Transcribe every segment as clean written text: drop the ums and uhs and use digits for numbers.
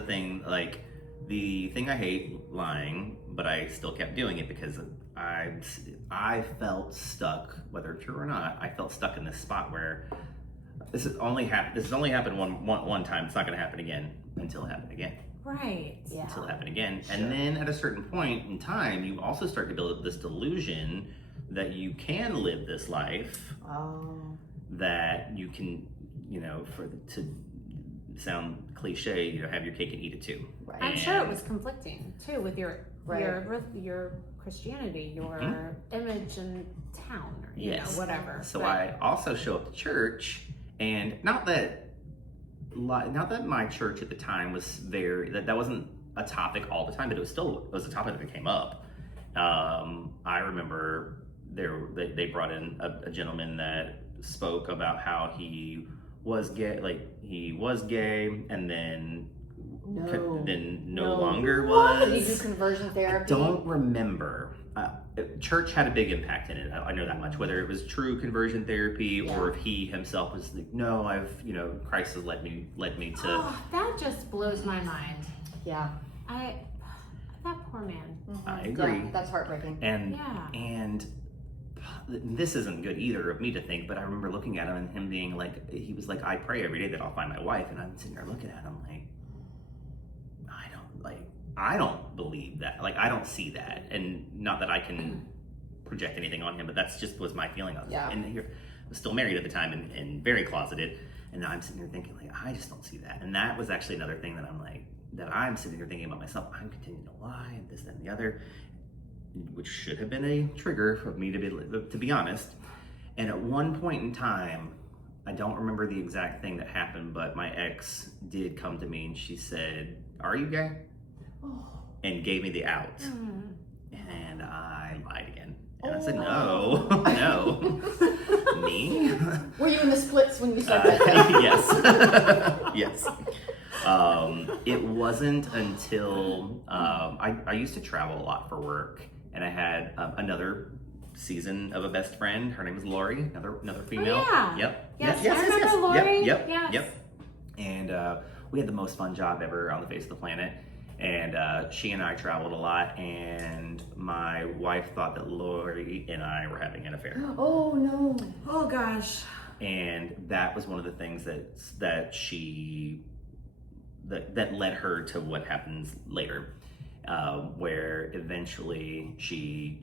the thing, like, the thing I hate, lying, but I still kept doing it because I felt stuck, whether true or not. I felt stuck in this spot where this has only happened one time. It's not going to happen again until it happened again. Right. Yeah. Until it happened again. Sure. And then at a certain point in time, you also start to build up this delusion that you can live this life, that you can, to sound cliche, have your cake and eat it too. Right. I'm sure it was conflicting too with your Christianity, your image in town, or whatever. So I also show up to church, and not that my church at the time was that wasn't a topic all the time, but it was a topic that came up. I remember they brought in a gentleman that spoke about how he was gay, and then no longer was. Did he do conversion therapy? I don't remember. Church had a big impact in it. I know that much. Whether it was true conversion therapy or if he himself was like, no, Christ has led me to. Oh, that just blows my mind. Yeah. That poor man. Mm-hmm. I agree. Yeah, that's heartbreaking. And this isn't good either of me to think, but I remember looking at him and him being like, he was like, I pray every day that I'll find my wife, and I'm sitting there looking at him like, I don't believe that. Like, I don't see that. And not that I can project anything on him, but that's just was my feeling of it. Yeah. And I was still married at the time and very closeted. And now I'm sitting here thinking, like, I just don't see that. And that was actually another thing that I'm sitting here thinking about myself. I'm continuing to lie and this, that, and the other, which should have been a trigger for me to be honest. And at one point in time, I don't remember the exact thing that happened, but my ex did come to me and she said, "Are you gay?" And gave me the out. And I lied again. And I said, no. Me? Were you in the splits when you said that? Yes. Yes. It wasn't until I used to travel a lot for work, and I had another season of a best friend. Her name is Lori, another female. Oh, yeah. Yep. Yes, I remember Lori. Yep. And we had the most fun job ever on the face of the planet. And she and I traveled a lot, and my wife thought that Lori and I were having an affair. Oh no! Oh gosh! And that was one of the things that led her to what happens later, where eventually she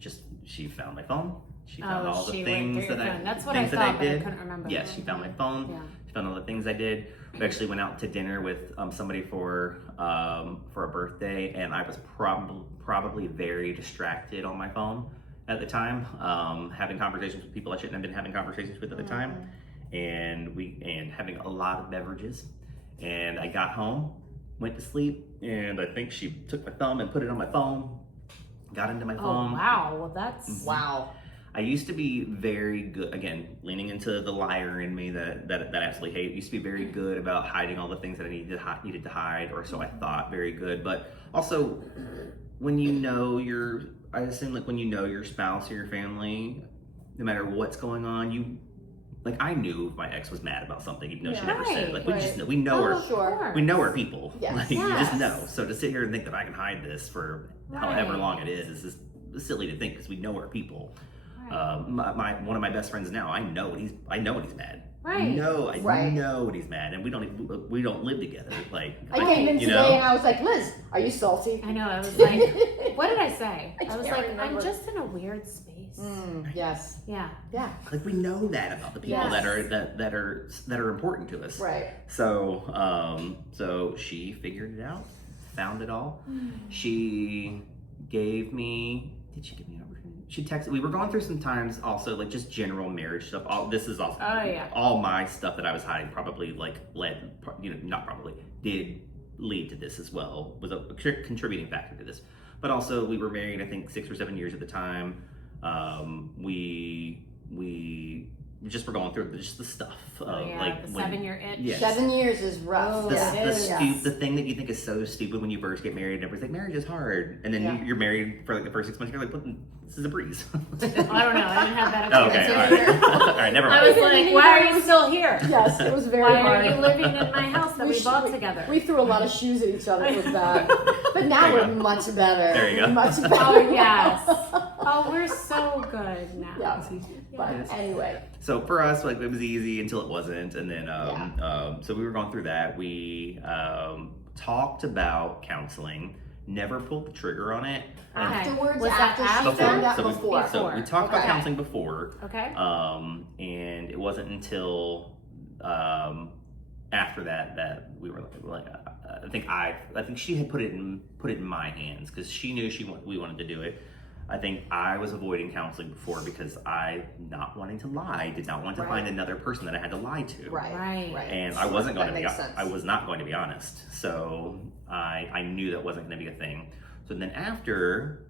found my phone. She found all the things that I did. I couldn't remember. Yes, she found my phone. Yeah. She found all the things I did. We actually went out to dinner with somebody for a birthday, and I was probably very distracted on my phone at the time, having conversations with people I shouldn't have been having conversations with at the time, and having a lot of beverages. And I got home, went to sleep, and I think she took my thumb and put it on my phone. Got into my phone. Oh wow! Well, that's wow. I used to be very good, again, leaning into the liar in me that I absolutely hate. Used to be very good about hiding all the things that I needed to hide, or so I thought, very good. But also, when you know your spouse or your family, no matter what's going on, I knew my ex was mad about something, even though she never said. Like, we know her. Sure. We know her people. Yes. Like, you just know. So to sit here and think that I can hide this for however long it is just silly to think, because we know her people. One of my best friends now, I know when he's mad. Right. I know when he's mad, and we don't live together. Like, I came in today and I was like, Liz, are you salty? I know. I was like, what did I say? I was can't like, remember. I'm just in a weird space. Yes. Yeah. Yeah. Like, we know that about the people that are important to us. Right. So she figured it out, found it all. She gave me. Did she give me an opportunity? She texted. We were going through some times also, like, just general marriage stuff. This is also all my stuff that I was hiding probably did lead to this as well. Was a contributing factor to this. But also, we were married, I think, 6 or 7 years at the time. We just for going through just the stuff. The 7-year itch. Yes. 7 years is rough. Oh, The thing that you think is so stupid when you first get married, and everybody's like, marriage is hard, and then you're married for like the first 6 months, you're like, this is a breeze. I don't know. I didn't have that Oh, experience. okay, all right. All right, never mind. I was like, why are you still here? Yes, it was very Why hard. are you living in my house that we bought together? We threw a lot of shoes at each other with that. But now There you we're much better. There you go. Much better. Oh, yes. Oh, we're so good now. Yeah. But anyway. So for us, like, it was easy until it wasn't, and then so we were going through that. We talked about counseling, never pulled the trigger on it. Okay. Afterwards, Was that after she found out so before. So we talked about Okay. counseling before. Okay. And it wasn't until after that we were like I think she had put it in my hands because she knew we wanted to do it. I think I was avoiding counseling before because I, not wanting to lie, did not want to find another person that I had to lie to. Right. And I wasn't going to be. Makes sense. I was not going to be honest. So I knew that wasn't going to be a thing. So then after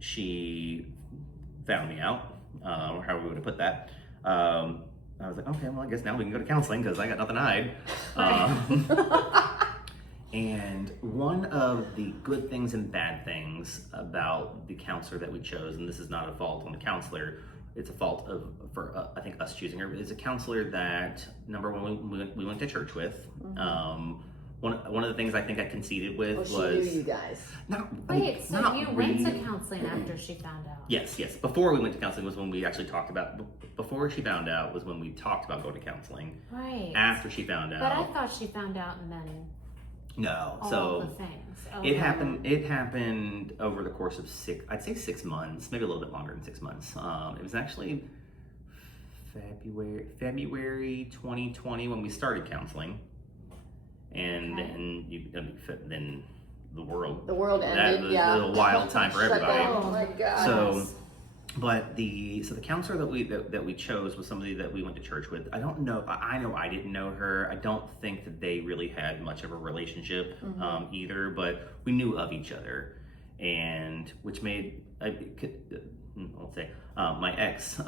she found me out, or however we would have put that, I was like, okay, well, I guess now we can go to counseling because I got nothing to hide. And one of the good things and bad things about the counselor that we chose, and this is not a fault on the counselor, it's a fault for I think us choosing her, is a counselor that, number one, we went to church with. One of the things I think I conceded with was... She knew you guys. Wait, so you went to counseling after she found out? Yes. Before we went to counseling was when we actually talked about... Before she found out was when we talked about going to counseling. Right. After she found out... But I thought she found out and then... No. All the things. It happened over the course of 6 months, maybe a little bit longer than 6 months. It was actually February 2020 when we started counseling. And then the world ended. It was a wild time for everybody. Oh my God. So the counselor that we chose was somebody that we went to church with. I don't know. I know I didn't know her. I don't think that they really had much of a relationship either. But we knew of each other, and which made I'll say my ex.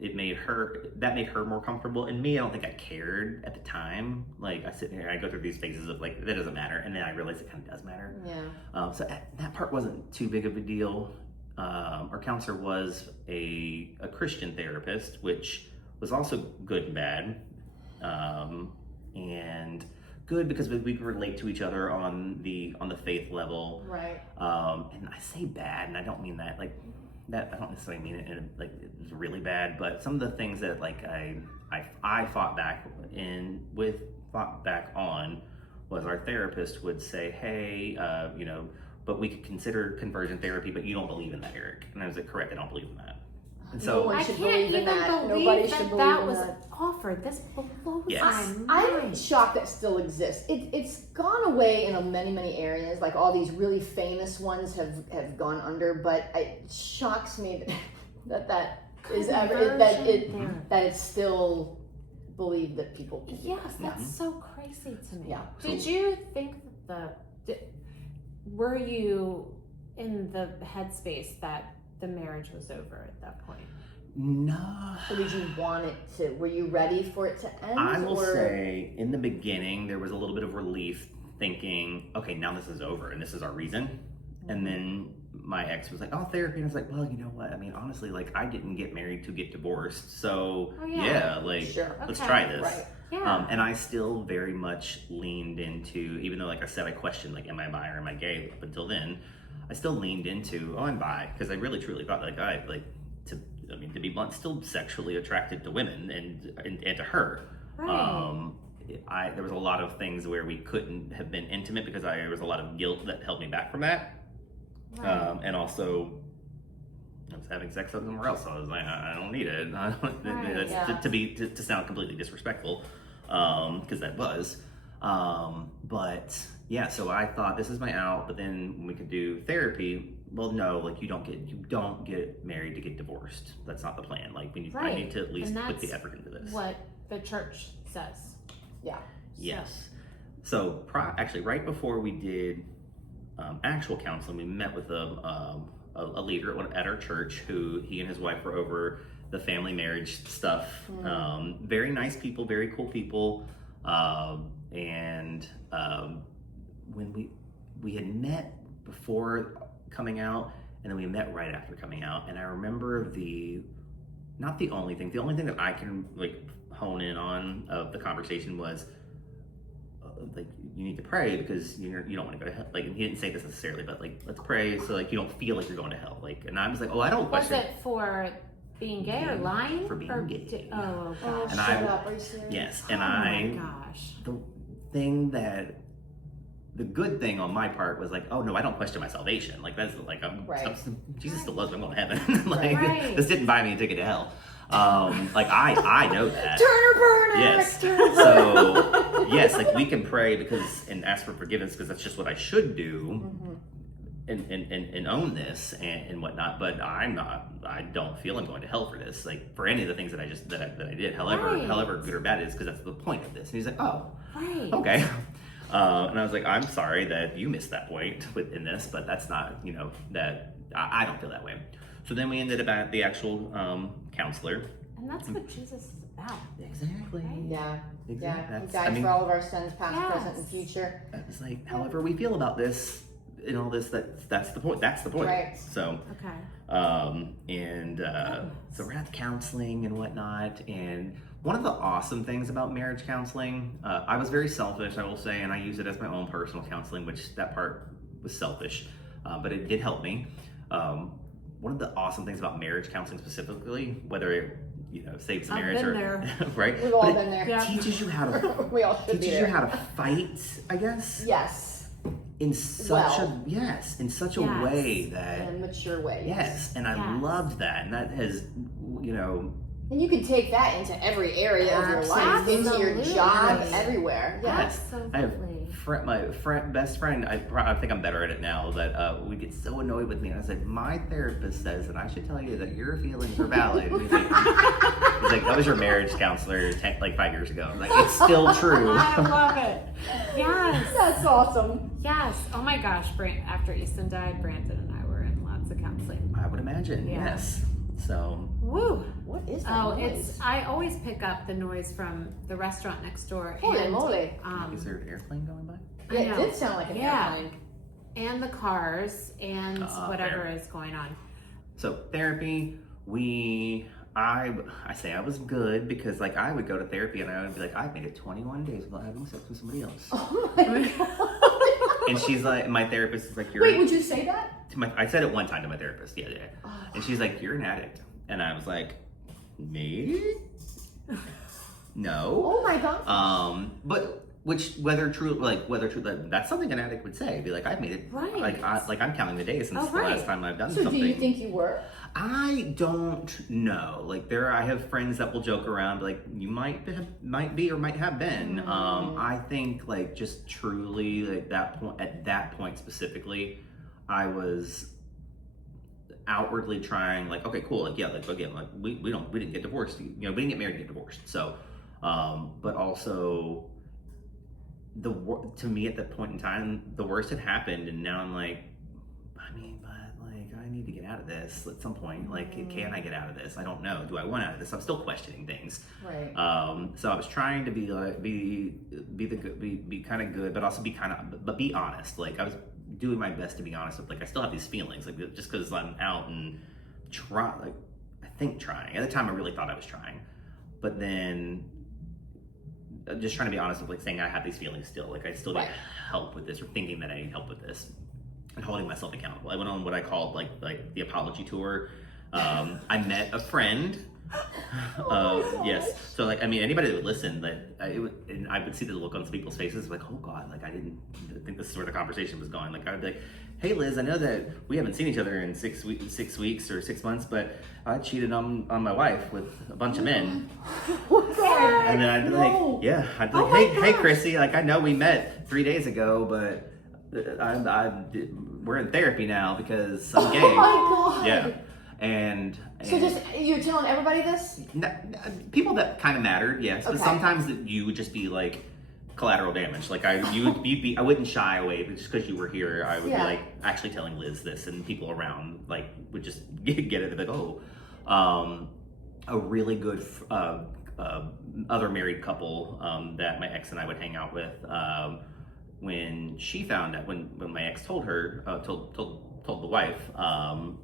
It made her more comfortable. And me, I don't think I cared at the time. Like I sit here, I go through these phases of like that doesn't matter, and then I realize it kind of does matter. Yeah. So that part wasn't too big of a deal. Our counselor was a Christian therapist, which was also good and bad. And good because we could relate to each other on the faith level. Right. And I say bad, and I don't mean that like that. I don't necessarily mean it in like it was really bad, but some of the things that like I fought back on was our therapist would say, hey, but we could consider conversion therapy, but you don't believe in that, Erik. And I was like, correct, I don't believe in that. And so one I should can't believe in even that. believe Nobody should believe that in was that. offered. This blows Yes. my I'm mind. shocked that still exists. It's gone away in many areas. Like all these really famous ones have gone under, but it shocks me that it's still believed that people can do Yes, that. that's so crazy to me. Yeah. Did you think were you in the headspace that the marriage was over at that point? No. Or did you want it to? Were you ready for it to end? I will say, in the beginning, there was a little bit of relief thinking, okay, now this is over and this is our reason. And then my ex was like, oh, therapy. And I was like, well, you know what? I mean, honestly, like, I didn't get married to get divorced. So, let's try this. Right. Yeah. And I still very much leaned into, even though, like I said, I questioned, like, am I bi or am I gay? Up until then, I still leaned into, I'm bi. Because I really, truly thought, like, to be blunt, still sexually attracted to women and to her. Right. There was a lot of things where we couldn't have been intimate because there was a lot of guilt that held me back from that. Right. And also, I was having sex somewhere else, so I was like, I don't need it. I don't, to sound completely disrespectful, because that was. But yeah, so I thought this is my out. But then we could do therapy. Well, no, like you don't get married to get divorced. That's not the plan. Like I need to at least put the effort into this. What the church says. Yeah. Yes. So actually, right before we did actual counseling, we met with a leader at our church who he and his wife were over the family marriage stuff. Very nice people, very cool people. And when we had met before coming out, and then we met right after coming out. And I remember the only thing that I can like hone in on of the conversation was like, you need to pray because you don't want to go to hell. Like, and he didn't say this necessarily, but like, let's pray so like you don't feel like you're going to hell. Like, and I was like, oh, I don't Was question. it for being gay or lying? For being gay. Oh, Oh, gosh. And shut up. Are you serious? Yes, and Oh, I my gosh. the good thing on my part was like, oh no, I don't question my salvation. Like, that's like, Jesus still loves me, I'm going to heaven. Like, Right. this didn't buy me a ticket to hell. Like I know that. Turn or burn, Yes. Erik, turn or burn. So yes, like we can pray and ask for forgiveness because that's just what I should do, and own this and whatnot. But I don't feel I'm going to hell for this. Like, for any of the things that I did. However good or bad it is, because that's the point of this. And he's like, oh, Right. okay. And I was like, I'm sorry that you missed that point in this, but that's not, that I don't feel that way. So then we ended up at the actual counselor. And that's what Jesus is about. Exactly. Right? Yeah. Exactly. Yeah. He died for all of our sins, past, Yes. present, and future. It's like, however we feel about this and all this, that's the point. That's the point. Right. So, Okay. so we're at counseling and whatnot. And one of the awesome things about marriage counseling, I was very selfish, I will say, and I use it as my own personal counseling, which that part was selfish, but it did help me. One of the awesome things about marriage counseling specifically, whether it saves the marriage been or there. right, We've all but been there. it teaches you how to We all should be teaches you there. how to fight, I guess. Yes. In such in such a Yes. way In that a mature way. yes, and I Yes. loved that, and that has And you can take that into every area of your life, into your Absolutely. job, everywhere. Yes. I have Absolutely. my best friend. I think I'm better at it now. That would get so annoyed with me. And I was like, my therapist says that I should tell you that your feelings are valid. And he's like, that was your marriage counselor 5 years ago. I'm like, it's still true. I love it. Yes. That's awesome. Yes. Oh my gosh. After Easton died, Brandon and I were in lots of counseling. I would imagine. Yeah. Yes. So. Woo. What is that Oh, noise? I always pick up the noise from the restaurant next door. Holy and, moly. Is there an airplane going by? Yeah, I it know. did sound like an Yeah. airplane. And the cars and whatever fair. is going on. So therapy, I say I was good because like I would go to therapy and I would be like, I've made it 21 days without having sex with somebody else. Oh my god. And she's like, my therapist is like, you're. Wait, would you say that? I said it one time to my therapist the other day, Oh. and she's like, you're an addict, and I was like, me? No. Oh my god. But whether true, that's something an addict would say. Be like, I've made it. Right. Like I'm counting the days since Oh, the right. last time I've done So something. do you think you were? I don't know. Like I have friends that will joke around, like you might be or might have been. I think like just truly like at that point specifically, I was outwardly trying like, okay, cool, like yeah, like again, like we didn't get divorced, we didn't get married to get divorced. So, but also to me at that point in time, the worst had happened, and now I'm like, I need to get out of this at some point. Like, can I get out of this? I don't know. Do I want out of this? I'm still questioning things. Right. So I was trying to be kind of good, but also be honest. Like I was doing my best to be honest with, like, I still have these feelings, like just because I'm out and trying. At the time I really thought I was trying, but then just trying to be honest with, like, saying I have these feelings still. Like I still need help with this, or thinking that I need help with this. And holding myself accountable. I went on what I called like the apology tour. I met a friend. Yes. So like, I mean, anybody that would listen, and I would see the look on some people's faces, like, oh God, like I didn't think this is where the conversation was going. Like I would be like, hey Liz, I know that we haven't seen each other in 6 weeks or 6 months, but I cheated on my wife with a bunch of men. And then I'd be like, hey Chrissy, like I know we met 3 days ago, but we're in therapy now because I'm gay. Oh my god. Yeah. And So just you're telling everybody this? people that kind of mattered, yes. But Okay. sometimes you would just be like collateral damage. Like I wouldn't shy away, but just because you were here, I would be like actually telling Liz this, and people around like would just get it. They'd be like, oh. a really good other married couple that my ex and I would hang out with. When she found out, when my ex told her, told the wife,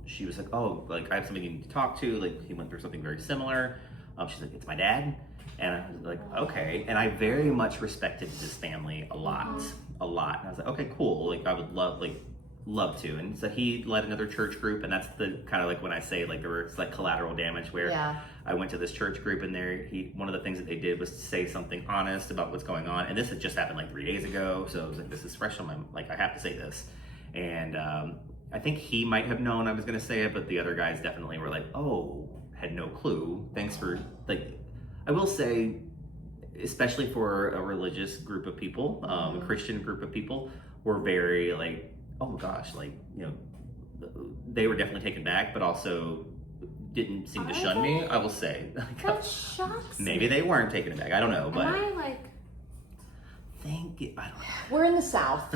she was like, oh, like I have somebody you need to talk to. Like he went through something very similar. She's like, it's my dad. And I was like, okay. And I very much respected his family a lot. And I was like, okay, cool. Like I would love to. And so he led another church group, and that's the kind of like when I say like there was like collateral damage where I went to this church group, and one of the things that they did was to say something honest about what's going on. And this had just happened like 3 days ago. So I was like, this is fresh on my, like I have to say this. And I think he might have known I was going to say it, but the other guys definitely were like, oh, had no clue. Thanks for, like, I will say, especially for a religious group of people, a Christian group of people, were very like, oh my gosh, like, you know, they were definitely taken back, but also didn't seem to shun me, I will say. That shocks me. Maybe they weren't taken aback, I don't know, but. Am I like. Thank you, I don't know. We're in the South.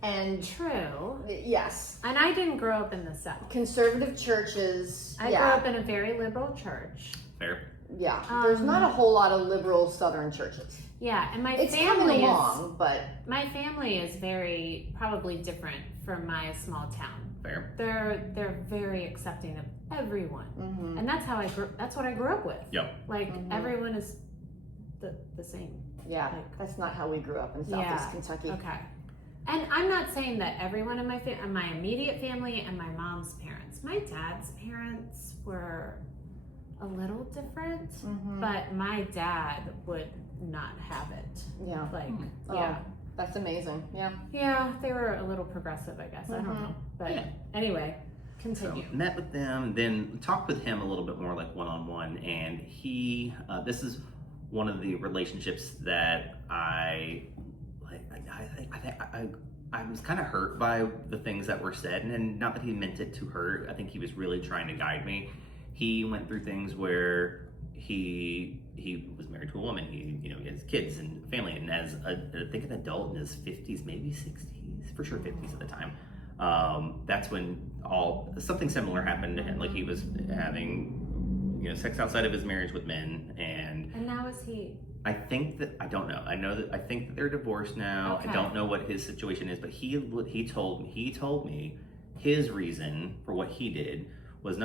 And True. yes. And I didn't grow up in the South. Conservative churches. I grew up in a very liberal church. Fair. Yeah. There's not a whole lot of liberal Southern churches. Yeah, and it's coming along, but my family is very probably different from my small town. Fair. They're very accepting of everyone, and that's how that's what I grew up with. Yep. Like everyone is the same. Yeah, like, that's not how we grew up in Southeast Kentucky. Okay. And I'm not saying that everyone in my immediate family and my mom's parents. My dad's parents were a little different, but my dad would not have it. Yeah. Like, That's amazing. Yeah. Yeah, they were a little progressive, I guess. I don't know. But anyway, continue. So met with them, then talked with him a little bit more like one-on-one, and he, this is one of the relationships that I was kind of hurt by the things that were said, and not that he meant it to hurt. I think he was really trying to guide me. He went through things where he was married to a woman. He has kids and family, and as I think an adult in his 50s, maybe 60s, for sure 50s at the time. That's when something similar happened to him. Like he was having sex outside of his marriage with men, and now is he? I think that I don't know. I think that they're divorced now. Okay. I don't know what his situation is, but he told me his reason for what he did was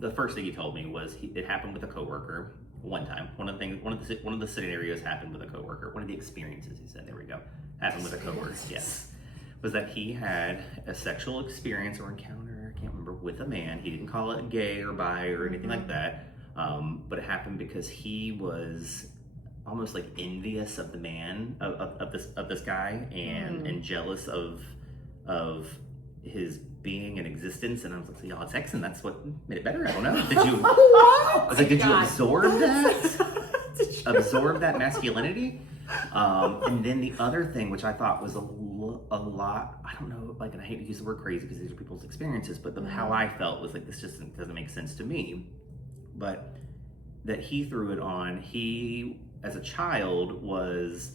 the first thing he told me was it happened with a coworker one time. One of the scenarios happened with a coworker. One of the experiences, he said, there we go, happened with a coworker. Yes, was that he had a sexual experience or encounter, I can't remember, with a man. He didn't call it gay or bi or anything like that. But it happened because he was almost like envious of the man of this guy and jealous of his being in existence. And I was like, so y'all had sex and that's what made it better? I don't know. Did you? What? I was like, did you absorb that? Absorb that masculinity? And then the other thing, which I thought was a lot, I don't know, like, and I hate to use the word crazy because these are people's experiences, but how I felt was like, this just doesn't make sense to me. But that he threw it on, he, as a child, was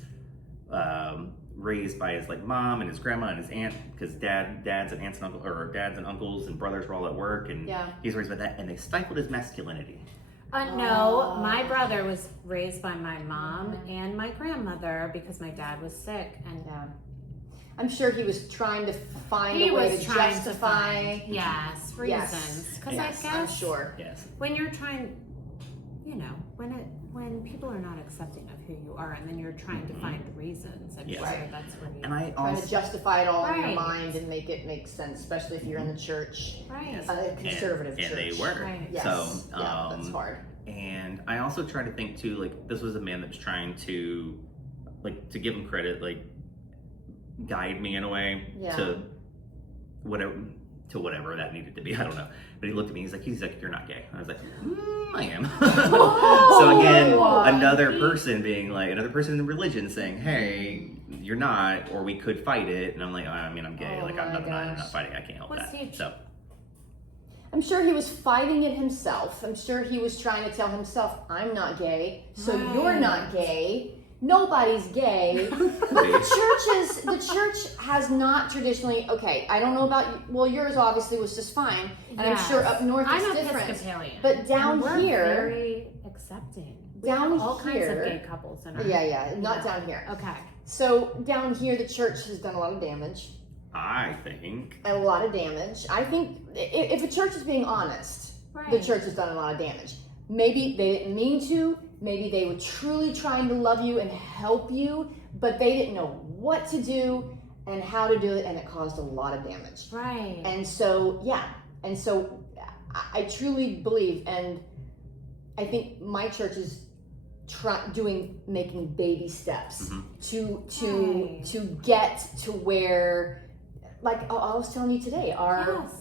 raised by his like mom and his grandma and his aunt, because dads and uncles and brothers were all at work, and he's raised by that, and they stifled his masculinity. No, my brother was raised by my mom and my grandmother because my dad was sick, and I'm sure he was trying to find a way to justify reasons. Because I guess I'm sure. Yes. When you're trying, when people are not accepting of who you are, and then you're trying to find reasons, I'm sure that's where you. And I trying to justify it all in your Right. mind and make it make sense, especially if you're in the church, Right. a conservative church. And they were. Right. Yes. So that's hard. And I also try to think too, like, this was a man that was trying to, like, to give him credit, like, guide me in a way to whatever that needed to be. I don't know. But he looked at me, he's like, you're not gay. And I was like, I am. So again, another person in religion saying, hey, you're not, or we could fight it. And I'm like, I mean, I'm gay. I'm not fighting. I can't help that. So I'm sure he was fighting it himself. I'm sure he was trying to tell himself, I'm not gay, so you're not gay. Nobody's gay. But the church has not traditionally, okay, I don't know about you. Well, yours obviously was just fine. And I'm sure up north it's different. Episcopalian. But down we're here. very accepting. Down have all here. kinds of gay couples in our Yeah, not down here. Okay. So down here, the church has done a lot of damage. I think. A lot of damage. I think if a church is being honest, the church has done a lot of damage. Maybe they didn't mean to. Maybe they were truly trying to love you and help you, but they didn't know what to do and how to do it, and it caused a lot of damage. Right. And so, I truly believe, and I think my church is making baby steps to get to where, like I was telling you today,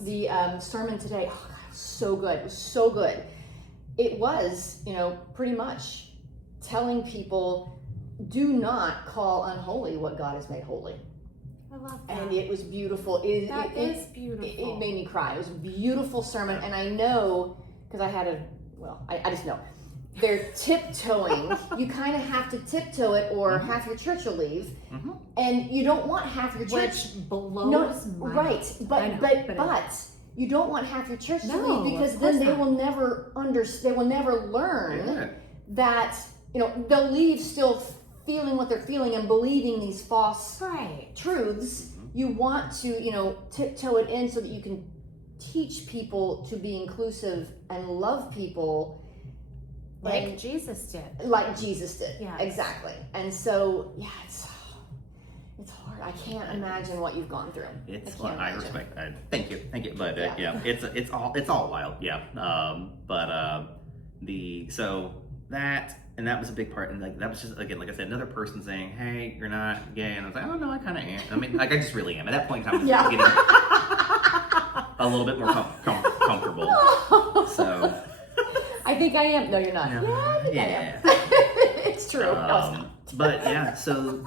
the sermon today, oh God, it was so good. It was so good. It was, pretty much telling people, do not call unholy what God has made holy. I love that. And it was beautiful. It is beautiful. It made me cry. It was a beautiful sermon. And I know, because I just know. They're tiptoeing. You kind of have to tiptoe it, or half your church will leave, and you don't want half your church. Which blows my mind. But you don't want half your church to leave, because then they will never they will never learn that they'll leave still feeling what they're feeling and believing these false truths. You want to tiptoe it in so that you can teach people to be inclusive and love people. Like Jesus did. Like Jesus did. Yes. Exactly. And so, it's hard. I can't imagine what you've gone through. I respect that. Thank you. But it's all wild. Yeah. That was a big part, and like that was just, again, like I said, another person saying, "Hey, you're not gay," and I was like, "Oh no, I kind of am." I mean, like I just really am. At that point in time, I was getting a little bit more comfortable. So. I think I am. No, you're not. No. Yeah, I think I am. It's true. But yeah, so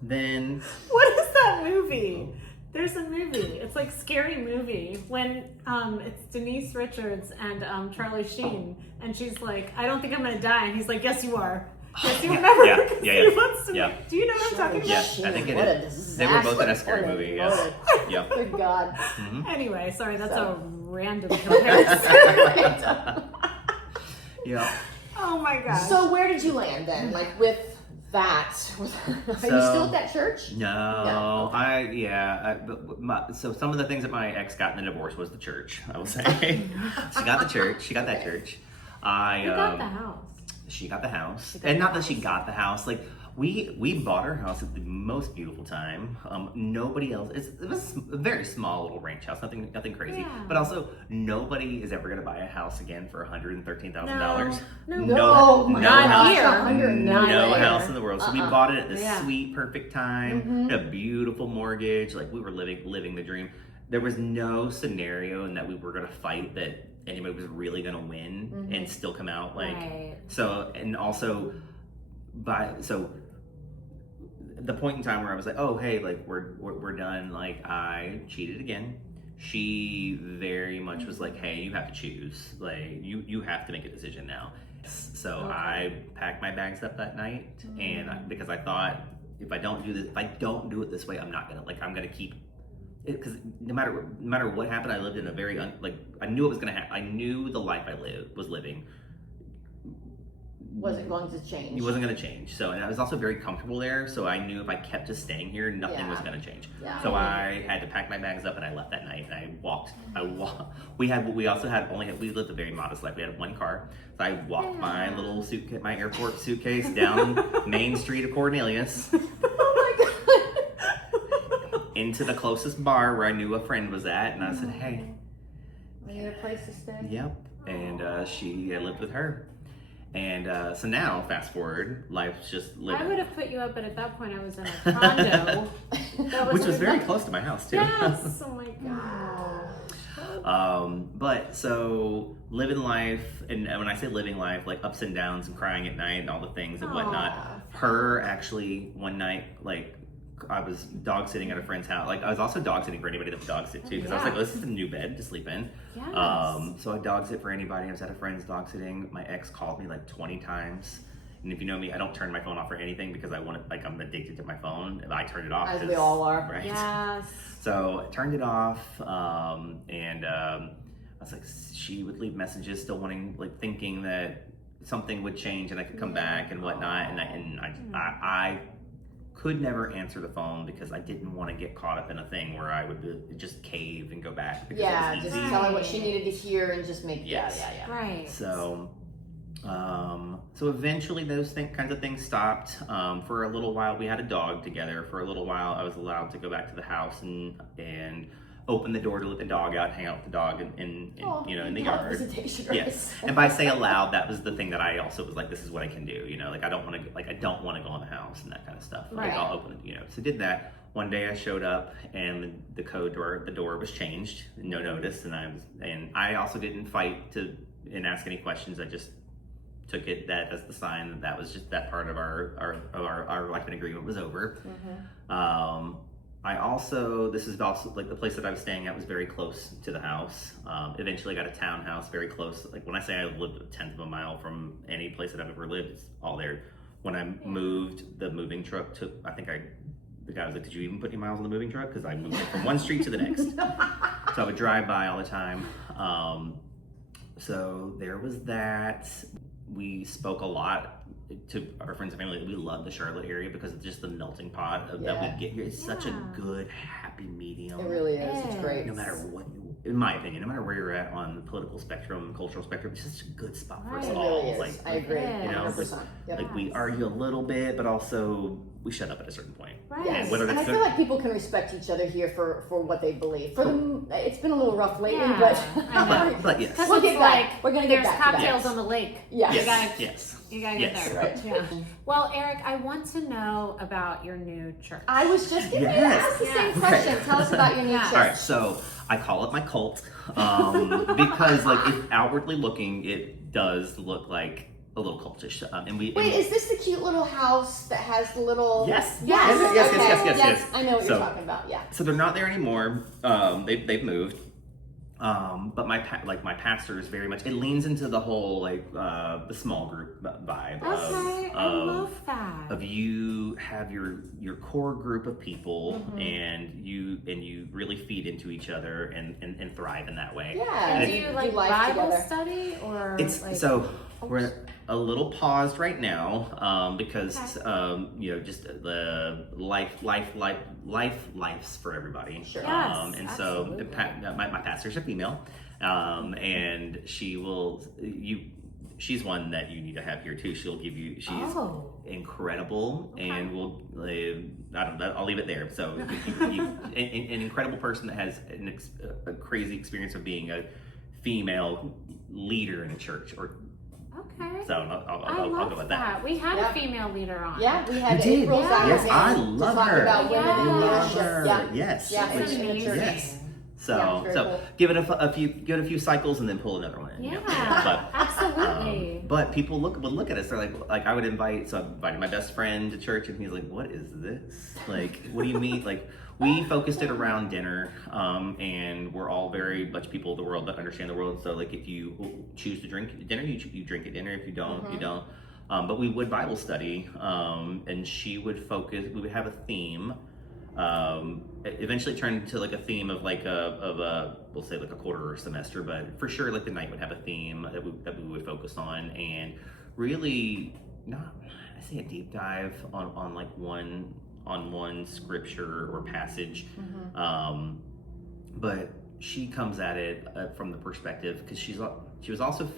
then. What is that movie? There's a movie. It's like Scary Movie when it's Denise Richards and Charlie Sheen, and she's like, "I don't think I'm gonna die," and he's like, "Yes, you are." Yes, you remember? Yeah. He wants to. Yeah. Do you know what I'm talking about? Yes, I think it is. They were both in a Scary Movie. Yes. Yeah. Good God. Anyway, sorry, that's a random comparison. Yeah. Oh my gosh. So where did you land then? Like with that? Are you still at that church? No. So some of the things that my ex got in the divorce was the church, I will say. She got the church. She got that church. You got the house. She got the house. And not that she got the house. Like, we bought our house at the most beautiful time. Nobody else. It was a very small little ranch house, nothing crazy. Yeah. But also, nobody is ever going to buy a house again for $113,000. Not here. No house in the world. So we bought it at this sweet, perfect time. A beautiful mortgage. Like, we were living the dream. There was no scenario in that we were going to fight that anybody was really going to win and still come out so. And also, the point in time where I was like, oh, hey, like we're done. Like, I cheated again. She very much was like, hey, you have to choose. Like, you have to make a decision now. So I packed my bags up that night, and because I thought, if I don't do it this way, I'm gonna keep it, because no matter what happened, I lived in a very I knew it was gonna happen. I knew the life I was living wasn't going to change. It wasn't going to change. So, and I was also very comfortable there. So I knew if I kept just staying here, nothing was going to change. Yeah. So I had to pack my bags up, and I left that night. And I walked. We lived a very modest life. We had one car. So I walked my little suitcase, my airport suitcase, down Main Street of Cornelius. Into the closest bar where I knew a friend was at, and I said, "Hey, we need a place to stay." Yep. And I lived with her. And so now, fast forward, life's just living. I would have put you up, but at that point I was in a condo. Which was very close to my house, too. Yes, oh my God. But so, living life, and when I say living life, like ups and downs and crying at night and all the things and whatnot. Her, actually, one night, like, I was dog sitting at a friend's house. Like, I was also dog sitting for anybody that would dog sit too, because I was like, oh, this is a new bed to sleep in. Yes. So I dog sit for anybody. I was at a friend's dog sitting. My ex called me like 20 times And if you know me, I don't turn my phone off for anything because I want it, like I'm addicted to my phone. If I turn it off, As we all are. right? Yes. So I turned it off, and I was like, she would leave messages still wanting, like thinking that something would change and I could come back and whatnot. And I could never answer the phone because I didn't want to get caught up in a thing where I would just cave and go back because it was just easy. tell her what she needed to hear and just make Yes. yeah. Right. So, so eventually those kinds of things stopped. For a little while, we had a dog together. For a little while, I was allowed to go back to the house and open the door to let the dog out, hang out with the dog in the yard. Visitation, Yes. And by say aloud, that was the thing that I also was like, this is what I can do. Like I don't want to go in the house and that kind of stuff. Like Right. I'll open it. So did that. One day I showed up and the door was changed, no notice, and I also didn't fight and ask any questions. I just took it that as the sign that was just that part of our life and agreement was over. This is also like the place that I was staying at was very close to the house. Eventually got a townhouse very close. Like when I say I lived a 1/10 of a mile from any place that I've ever lived, it's all there. When I moved, the moving truck took, the guy was like, did you even put any miles on the moving truck? Because I moved it from one street to the next. So I would drive by all the time. So there was that. We spoke a lot to our friends and family. We love the Charlotte area because it's just the melting pot that we get here. It's such a good, happy medium. It really is. It's great. No matter what in my opinion, no matter where you're at on the political spectrum, cultural spectrum, it's just a good spot for us It all. really is. I agree. 100%. Yep. Like we argue a little bit, but also we shut up at a certain point. Right. Yes. Whether And I feel like people can respect each other here for what they believe. For them, it's been a little rough lately, but yes. Because We'll it's get back. We're gonna get there's back to that. cocktails on the lake. Yes. You gotta get Yes. there. Right. Yeah. Well, Eric, I want to know about your new church. I was just going to ask the same question. Tell us about your new church. All right, so I call it my cult because, like, if outwardly looking, it does look like a little cultish. Wait, is this the cute little house that has the little? Yes. Yes. I know what you're talking about. Yeah. So they're not there anymore. They've moved. But my pastor is very much, it leans into the whole the small group vibe. Okay, I love that. Of you have your core group of people, and you really feed into each other and thrive in that way. Yeah. And do you like Bible study or? We're a little paused right now because just the life's for everybody. Sure. Yes, and so my pastor's a female, and she's one that you need to have here too. She'll give you. She's incredible, and I'll leave it there. So an incredible person that has a crazy experience of being a female leader in a church. Okay. So I'll go with that. We had a female leader on. Yeah, we had You did. April Yes, I love to talk her. about women in leadership. Yeah. Yes. Yeah, She's in the church. amazing. Yes. So cool. give it a few cycles and then pull another one in. Yeah, absolutely. But people would look at us. They're like I would invite. So I invited my best friend to church, and he's like, "What is this? Like, what do you mean?" Like, we focused it around dinner, and we're all very much people of the world that understand the world. So like, if you choose to drink at dinner, you drink at dinner. If you don't, you don't. But we would Bible study, and she would focus. We would have a theme. It eventually turned into like a theme of we'll say like a quarter or a semester, but for sure like the night would have a theme that we would focus on, and really I say a deep dive on one scripture or passage. But she comes at it from the perspective because she was also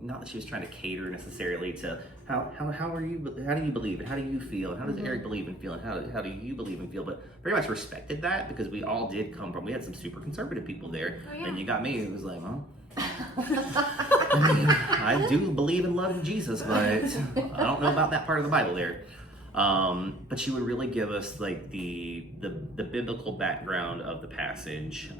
not that she was trying to cater necessarily to how do you believe and how do you feel and how does Erik believe and feel and how do you believe and feel, but very much respected that because we all did come from, we had some super conservative people there. And you got me, it was like, well, I do believe and love Jesus, but I don't know about that part of the Bible there. But she would really give us like the biblical background of the passage,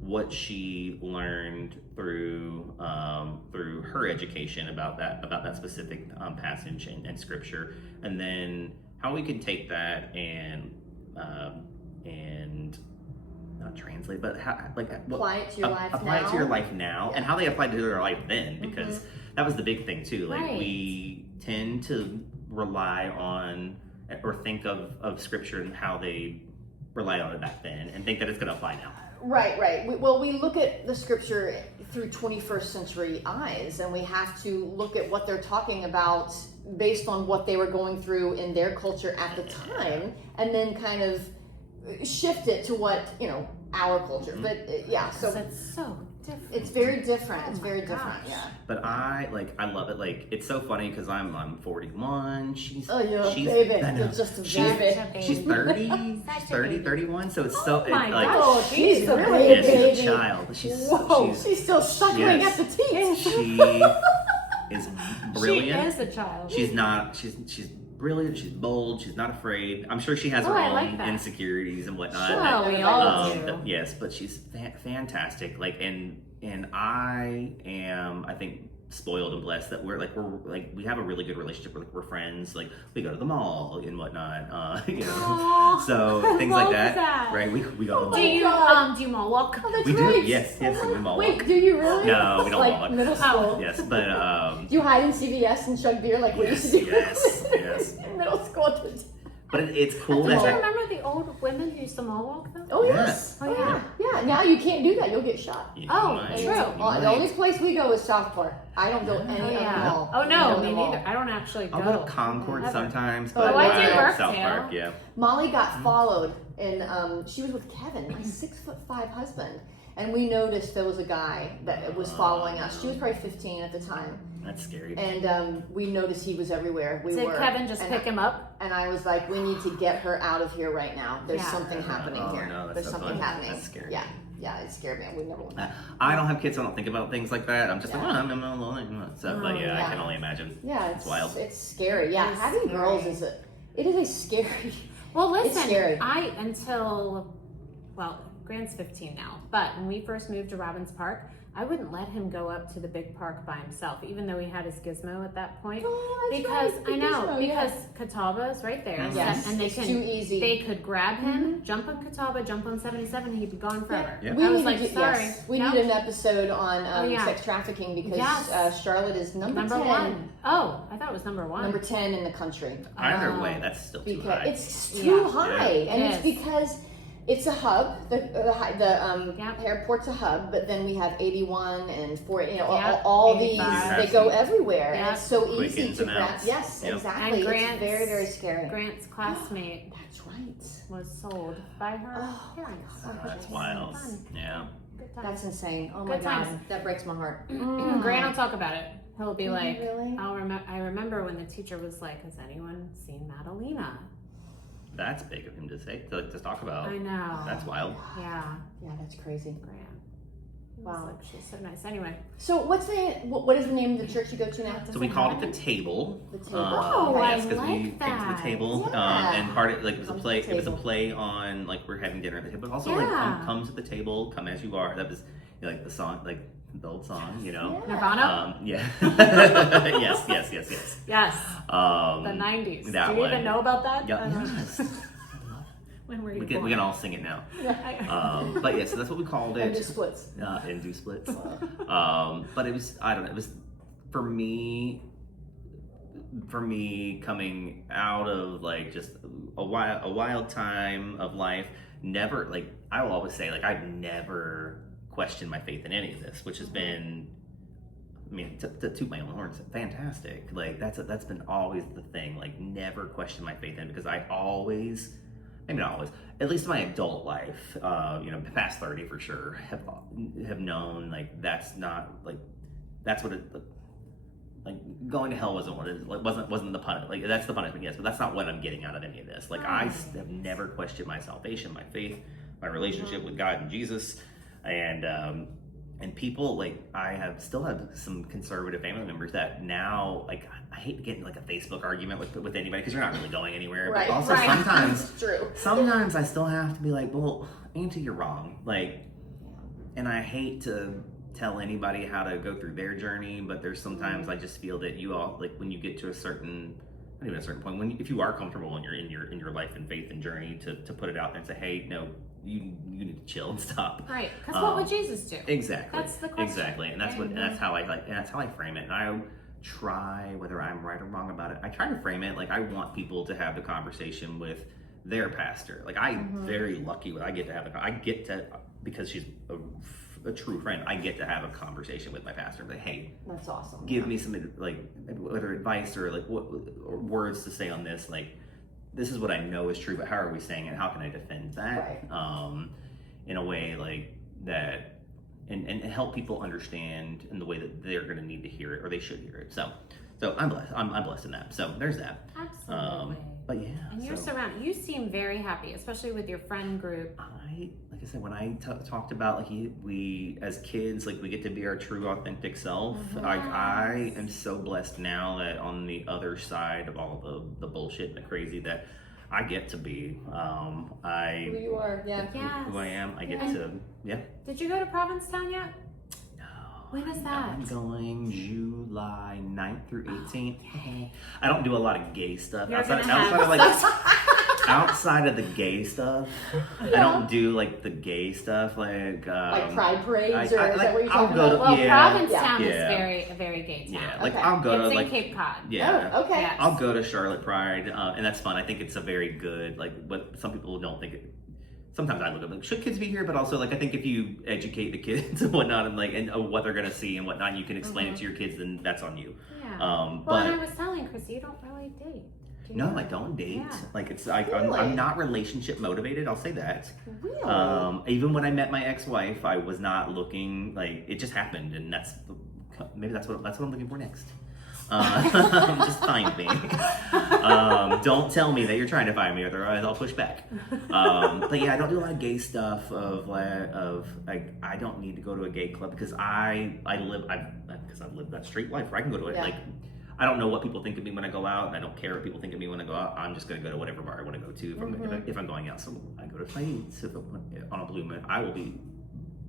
what she learned through her education about that specific passage and scripture, and then how we can take that and not translate, but how, like apply it to your life apply now. it to your life now, and how they applied to their life then, because that was the big thing too. Like we tend to rely on or think of scripture and how they relied on it back then, and think that it's going to apply now. Right. We look at the scripture through 21st century eyes, and we have to look at what they're talking about based on what they were going through in their culture at the time, and then kind of shift it to what, our culture. But so it's so different. it's very different. It's very gosh. different. Yeah. But I love it. Like, it's so funny because I'm 41. She's You're a she's, baby. I know. You're just a She's- baby. She's 30, 31. So it's so my like Oh, she's a really yeah, baby. she's a child. She's still suckling yes. at the teeth. She is brilliant. She is a child. She's not. She's brilliant. She's bold. She's not afraid. I'm sure she has her I own like that. insecurities and whatnot. Well, we all do. Yes, but she's fantastic. Like, and I am, I think, spoiled and blessed that we're we have a really good relationship. We're friends. Like, we go to the mall and whatnot. Aw, so I things like love that. Right? We go to the Do mall. you mall walk? Oh, that's We do. right. Yes. We mall. Wait, do you really? No, we don't like mall walk. middle school. Yes, but Do you hide in CVS and chug beer like we used to do yes. in middle school? But it's cool Do you that. remember the old women who used to mall walk though? Oh yes. Oh, yeah. Yeah. Now you can't do that. You'll get shot. Oh, might. true. You Well, the might. only place we go is Southport. I don't go any other mall. Oh no, Any me other mall. neither. I don't actually go. I'll go to Concord Never. sometimes, Oh, but I do South Burkdale. Park, yeah. Molly got followed, and she was with Kevin, my 6'5" husband, and we noticed there was a guy that was following us. She was probably 15 at the time, That's scary. and we noticed he was everywhere. We Did were. Kevin just and pick him up? And I was like, we need to get her out of here right now. There's Yeah. something happening Oh, here. no, that's There's so something fun. happening. That's scary. Yeah, it scared me. We never want that. I don't have kids, so I don't think about things like that. I'm just like, I'm alone. So, but Oh, yeah, yeah. I can only imagine. Yeah, It's wild. It's scary. Yeah, It's having scary. girls is a scary. Well, It's listen, scary. Grant's 15 now, but when we first moved to Robbins Park, I wouldn't let him go up to the big park by himself, even though he had his gizmo at that point. Oh, that's Because right, I know, gizmo, yeah. because Catawba's right there, Yes, and they it's can too easy. they could grab him, jump on Catawba, jump on 77, and he'd be gone forever. Yeah. We I was need like, to do, sorry, yes, we no. need an episode on yeah. sex trafficking because Yes. Charlotte is number 10, 1. Oh, I thought it was number 1. number 10 in the country. Either way, that's still too Because high. it's too Yeah. high, and It it's is. because it's a hub. The Yep. airport's a hub, but then we have 81 and 40. Yep. All 85. these they go everywhere, and Yep. it's so Quick easy ins to and grab. outs. Yes, Yep. exactly. And It's Grant's- very, very scary. Grant's classmate That's right. was sold by her Oh, my parents. God. That's wild. Fun. Yeah. Good times. That's insane. Oh my Good God, times. that breaks my heart. Grant will talk about it. He'll be Did he like, really? I remember when the teacher was like, has anyone seen Madalena? That's big of him to say, to talk about. I know. That's wild. Yeah, Yeah, that's crazy. Grant. He was Wow. like, she's so nice. Anyway. So what is the name of the church you go to now? So we called it the table. The Table. Oh, Okay. I yes, because we like came to that. the table, Yeah. and part of it was a Come to play. the It was a table. play on like we're having dinner at the table, but also Yeah. like come to the table, come as you are. That was like the song, like the old song, Yeah. Nirvana? Yeah. yes. Yes. Um, The 90s. that Do you one. even know about that? Yeah. I don't know. Yes. When were you we born? can all sing it now. I- But yeah, so that's what we called And it. just splits. And do splits. But it was, I don't know, it was for me coming out of like just a wild time of life. Never, like, I will always say, like, I've never questioned my faith in any of this, which has been, I mean, to toot my own horn, it's fantastic. Like, that's been always the thing. Like, never question my faith in, because I always, maybe not always, at least in my adult life, past 30 for sure, have known, like, that's not, like, that's what it, like, going to hell wasn't what it is, like, wasn't the punishment. Like, that's the punishment, yes, but that's not what I'm getting out of any of this. Like, I have never questioned my salvation, my faith, my relationship with God and Jesus, and people, like, I still have some conservative family members that now, like, I hate to get in like a Facebook argument with anybody, because you're not really going anywhere. Right, but also right. sometimes, True. sometimes I still have to be like, well, Auntie, you're wrong. Like, and I hate to tell anybody how to go through their journey, but there's sometimes I just feel that you all, like, when you get to a certain, not even a certain point, if you are comfortable in your life and faith and journey, to put it out there and say, hey, no, you need to chill and stop. Right. Because what would Jesus do? Exactly. That's the question. Exactly. And that's what, and that's how I frame it. And I try, whether I'm right or wrong about it, I try to frame it like I want people to have the conversation with their pastor. Like I'm very lucky when I get to, because she's a true friend, I get to have a conversation with my pastor. Like, hey, that's awesome. Give me some whether advice or or words to say on this. Like, this is what I know is true, but how are we saying it? How can I defend that in a way like that, and help people understand in the way that they're going to need to hear it or they should hear it. So I'm blessed. I'm blessed in that. So there's that. Absolutely. But yeah. And you're surrounded. You seem very happy, especially with your friend group. Like I said, when I talked about we as kids, like we get to be our true authentic self. Like I am so blessed now that on the other side of all the bullshit and the crazy that I get to be. Who you are, who I am. I get to. Did you go to Provincetown yet? No. When is that? I'm going July 9th through 18th. Okay. I don't do a lot of gay stuff. Outside of the gay stuff, I don't do like the gay stuff like pride parades, or is that what you're talking about? Well, Provincetown is a very gay town. Yeah, like I'll go it's to in Cape Cod. Yeah. Oh, okay. Yes. I'll go to Charlotte Pride, and that's fun. I think it's a very good what some people don't think. Sometimes I look at should kids be here, but also I think if you educate the kids and whatnot and what they're gonna see and whatnot, you can explain it to your kids, then that's on you. Yeah. But and I was telling Chrissy, you don't really date. No, I don't date. Yeah. Like it's Really? I'm not relationship motivated. I'll say that. Really? Even when I met my ex-wife, I was not looking. Like it just happened, and maybe that's what I'm looking for next. Just find me. Don't tell me that you're trying to find me, otherwise I'll push back. But yeah, I don't do a lot of gay stuff. I don't need to go to a gay club because I've lived that straight life where I can go to it. I don't know what people think of me when I go out, and I don't care what people think of me when I go out. I'm just going to go to whatever bar I want to go to if I'm going out. So I go to fights on a Blue Moon. I will be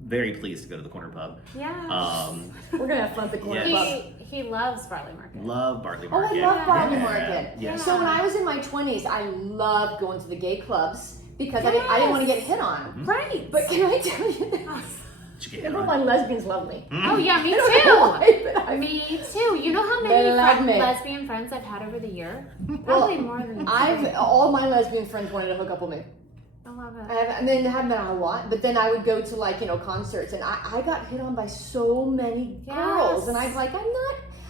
very pleased to go to the corner pub. Yeah. We're going to have fun at the corner pub. He loves Barley Market. Love Barley Market. Oh, I love Barley Market. Yeah. So when I was in my 20s, I loved going to the gay clubs because I didn't want to get hit on. Right. But can I tell you this? Everyone lesbians love me. Oh yeah, me too. Me too. You know how many lesbian friends I've had over the year? Probably more than two. All my lesbian friends wanted to hook up with me. I love it. I mean, I haven't been out a lot, but then I would go to concerts, and I got hit on by so many girls, and I'm like,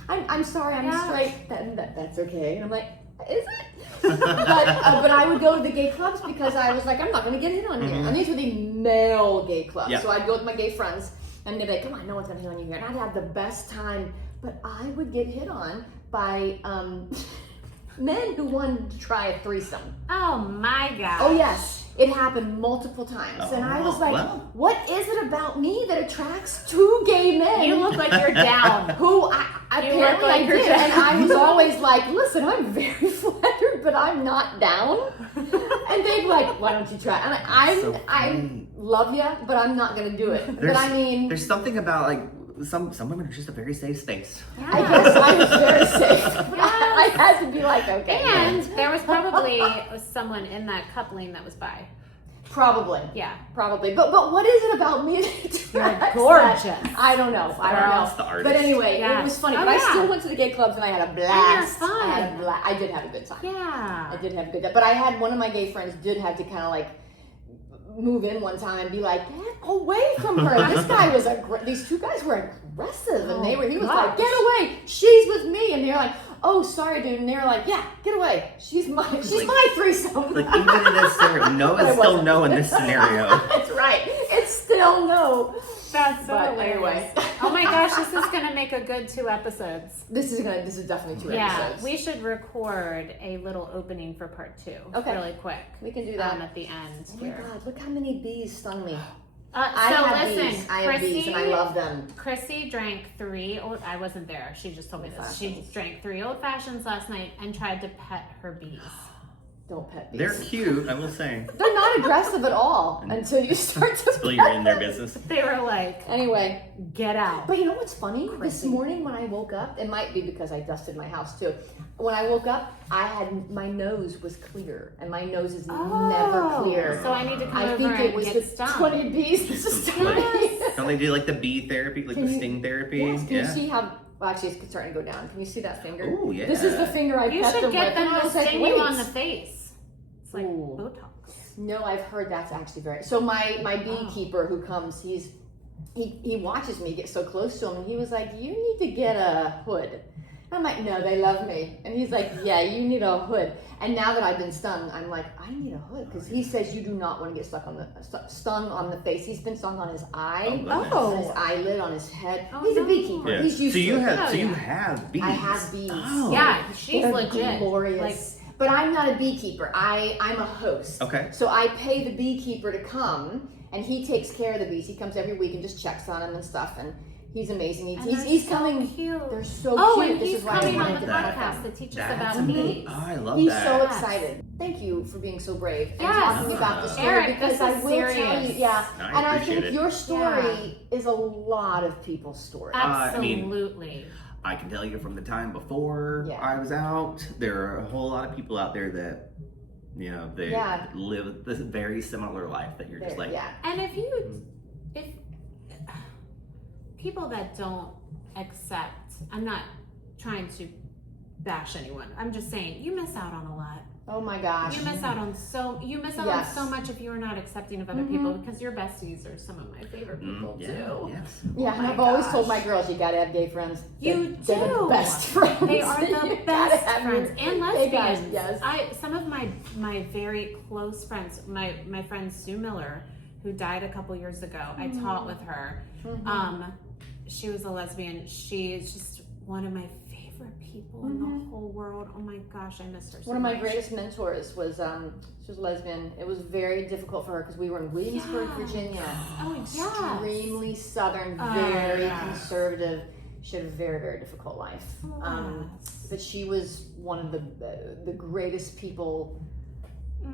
I'm sorry, I'm straight. That's okay. And I'm like, is it? but I would go to the gay clubs because I was like, I'm not going to get hit on here. And these were the male gay clubs. So I'd go with my gay friends and they'd be like, come on, no one's going to hit on you here. And I'd have the best time. But I would get hit on by men who wanted to try a threesome. Oh my gosh. Oh yes. It happened multiple times. And I was like, what is it about me that attracts two gay men? You look like you're down. Who apparently I did. And I was always like, listen, I'm very flattered, but I'm not down. And they'd be like, why don't you try? And I love you, but I'm not going to do it. There's something about some women are just a very safe space. Yeah. I guess I was very safe. I had to be like, okay. And there was probably someone in that coupling that was bi. Probably. Yeah. Probably. But what is it about me that you're gorgeous. I don't know. But anyway, it was funny. But I still went to the gay clubs and I had a blast. I did have a good time. Yeah. I did have a good time. But I had one of my gay friends did have to kind of move in one time and be like, get away from her. This guy was these two guys were aggressive, and he was like, get away. She's with me, and they're like, oh, sorry, dude. And they're like, yeah, get away. She's my threesome. Even in this scenario, no is still no in this scenario. That's right. It's still no. That's so hilarious. Anyway. Oh my gosh, this is gonna make a good 2 episodes. This is definitely 2 episodes. Yeah, we should record a little opening for part 2. Okay. Really quick. We can do that at the end. Oh my God, look how many bees stung me. I have bees and I love them. Chrissy drank 3 I wasn't there. She just told me this. She drank 3 old fashions last night and tried to pet her bees. Don't pet bees. They're cute, I will say. They're not aggressive at all until you start to Until you're in their business. They were like, anyway, get out. but you know what's funny? This Crazy. morning when I woke up, it might be because I dusted my house too. When I woke up, my nose was clear, and my nose is never clear. So I need to come I over think it and was get the stung. 20 bees. This is Don't they do like the bee therapy, like Can the you- sting therapy? Yes, can you see how? Well, actually, it's starting to go down. Can you see that finger? Ooh, yeah. This is the finger I You pet should them get with. them And I to was like, sting wait. you on the face. It's like Ooh. Botox. No, I've heard that's actually very. So my beekeeper who comes, he watches me get so close to him, and he was like, "You need to get a hood." I'm like, "No, they love me." And he's like, "Yeah, you need a hood." And now that I've been stung, I'm like, "I need a hood," because he says you do not want to get stung on the face. He's been stung on his eye, on his eyeyelid, on his head. Oh, He's a no. beekeeper. Yeah. He's used so you to have, it. so you have bees. I have bees. Oh. Yeah, she's They're legit. glorious. But I'm not a beekeeper. I'm a host. Okay. So I pay the beekeeper to come, and he takes care of the bees. He comes every week and just checks on them and stuff. And he's amazing. And He's they're so coming. cute. They're so Oh, cute. and This he's is why I coming on wanted the to pet podcast them. to teach us That's about amazing. bees. Oh, I love He's that. so excited. Thank you for being so brave and Yes. talking about the story Eric, because this I is will tell serious. you, yeah. I And I appreciate think it. your story is a lot of people's story. I mean, Absolutely. I can tell you from the time before Yeah. I was out, there are a whole lot of people out there that, you know, they Yeah. live this very similar life that you're just like, yeah. And if people that don't accept, I'm not trying to bash anyone. I'm just saying you miss out on a lot. Oh my gosh. You miss out on so Yes. much if you're not accepting of other people, because your besties are some of my favorite people yeah, too. yes. Yeah, Oh and my I've always told gosh. my girls, you gotta have gay friends. You They're the do. best friends. They are You the gotta best have friends your- and They got- lesbians. yes. Some of my very close friends, my friend Sue Miller, who died a couple years ago. I taught with her. She was a lesbian. She is just one of my favorite people in the whole world. Oh my gosh, I missed her so One of my much. greatest mentors was she was a lesbian. It was very difficult for her because we were in Williamsburg, Yes. Virginia. Oh yes. Extremely southern, Oh, very yes. conservative. She had a very, very difficult life. Yes. But she was one of the greatest people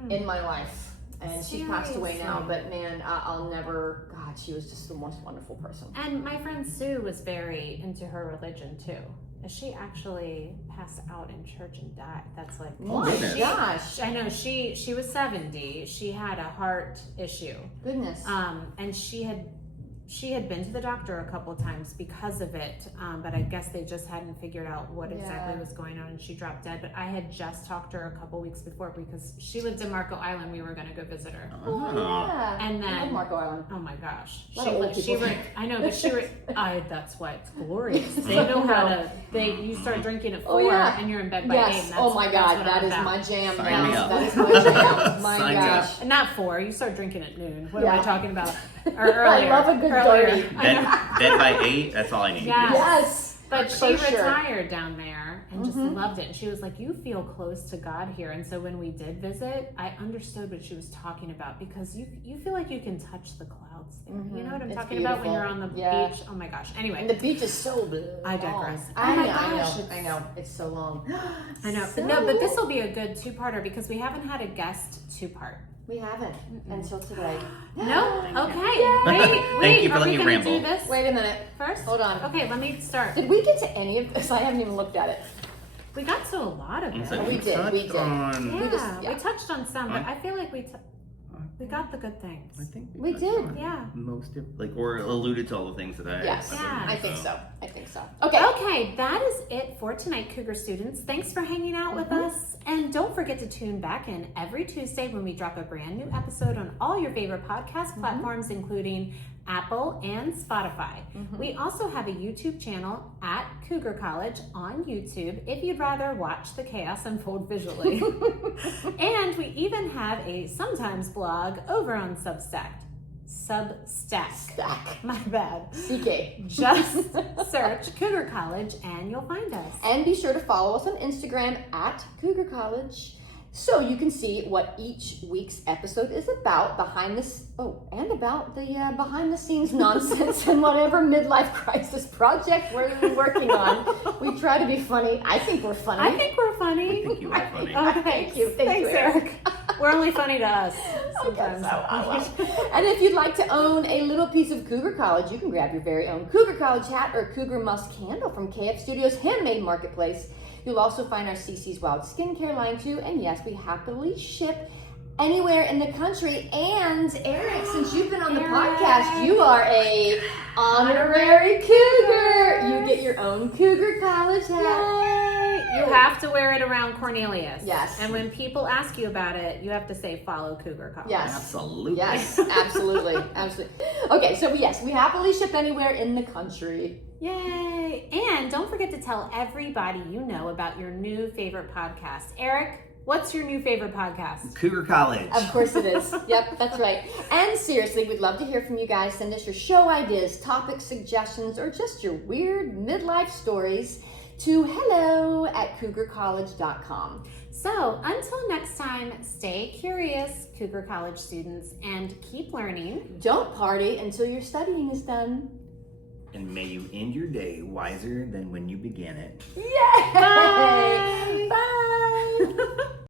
in my life. And she passed away now, but man, I'll never, God, she was just the most wonderful person. And my friend Sue was very into her religion too. She actually passed out in church and died. That's like, Oh my goodness. gosh. I know she was 70. She had a heart issue. Goodness. And she had been to the doctor a couple of times because of it, but I guess they just hadn't figured out what exactly was going on, and she dropped dead. But I had just talked to her a couple weeks before because she lived in Marco Island. We were going to go visit her, Oh, yeah. and I love then Marco Island. oh my gosh, A lot of old people. I know, but that's why it's glorious. They know how to. You start drinking at 4 Oh, yeah. and you're in bed by 8. Yes. And Oh my that's God, what that I'm is about. my jam. Sign Yes, me up. that is my jam. My Sign me up. gosh. Not 4. You start drinking at noon. What am Yeah. I talking about? Or earlier. I love a good earlier. dirty. I know. Bed by 8, that's all I need. Yeah. Yes. But For she sure. retired down there and just loved it. And she was like, you feel close to God here. And so when we did visit, I understood what she was talking about because you feel like you can touch the clouds there. You know what I'm It's talking about when beautiful. you're on the Yeah. beach? Oh my gosh. Anyway. And the beach is so long. I digress. I Oh my know, gosh, I know. It's so long. I know. So But this will be a good 2-parter because we haven't had a guest 2-part. We haven't until today. No? Thank Okay. you. Wait. Thank you for Are letting we me going to do ramble. this Wait a minute. first? Hold on. Okay, let me start. Did we get to any of this? I haven't even looked at it. We got to a lot of it. So We you did, we touched did. on- Yeah, We just- yeah. we touched on some, but Huh? I feel like we got the good things. I think We touched did. on Yeah. most of, or alluded to all the things that I. Yes, Yeah. I think so. I think so. Okay. Okay, that is it for tonight, Cougar students. Thanks for hanging out with us. And don't forget to tune back in every Tuesday when we drop a brand new episode on all your favorite podcast platforms, including Apple and Spotify. We also have a YouTube channel at Cougar College on YouTube if you'd rather watch the chaos unfold visually. And we even have a sometimes blog over on Substack. Stack. My bad. CK. Just search Cougar College and you'll find us. And be sure to follow us on Instagram at Cougar College. So you can see what each week's episode is about, behind the scenes nonsense and whatever midlife crisis project we're working on. We try to be funny. I think we're funny. I think we're funny. I think you are funny. Okay. Thank you. Thanks, Eric. We're only funny to us sometimes. And if you'd like to own a little piece of Cougar College, you can grab your very own Cougar College hat or Cougar Musk candle from KF Studios Handmade Marketplace. You'll also find our CC's Wild Skincare line too. And yes, we happily ship anywhere in the country. And Eric, since you've been on the podcast, you are a honorary Cougar. You get your own Cougar College hat. Yay! You have to wear it around Cornelius. Yes. And when people ask you about it, you have to say follow Cougar College. Yes. Absolutely. Yes, absolutely. Absolutely. Okay, so yes, we happily ship anywhere in the country. Yay! And don't forget to tell everybody you know about your new favorite podcast. Eric, what's your new favorite podcast? Cougar College. Of course it is. Yep, that's right. And seriously, we'd love to hear from you guys. Send us your show ideas, topic suggestions, or just your weird midlife stories to hello@cougarcollege.com. So until next time, stay curious, Cougar College students, and keep learning. Don't party until your studying is done. And may you end your day wiser than when you began it. Yay! Bye! Bye!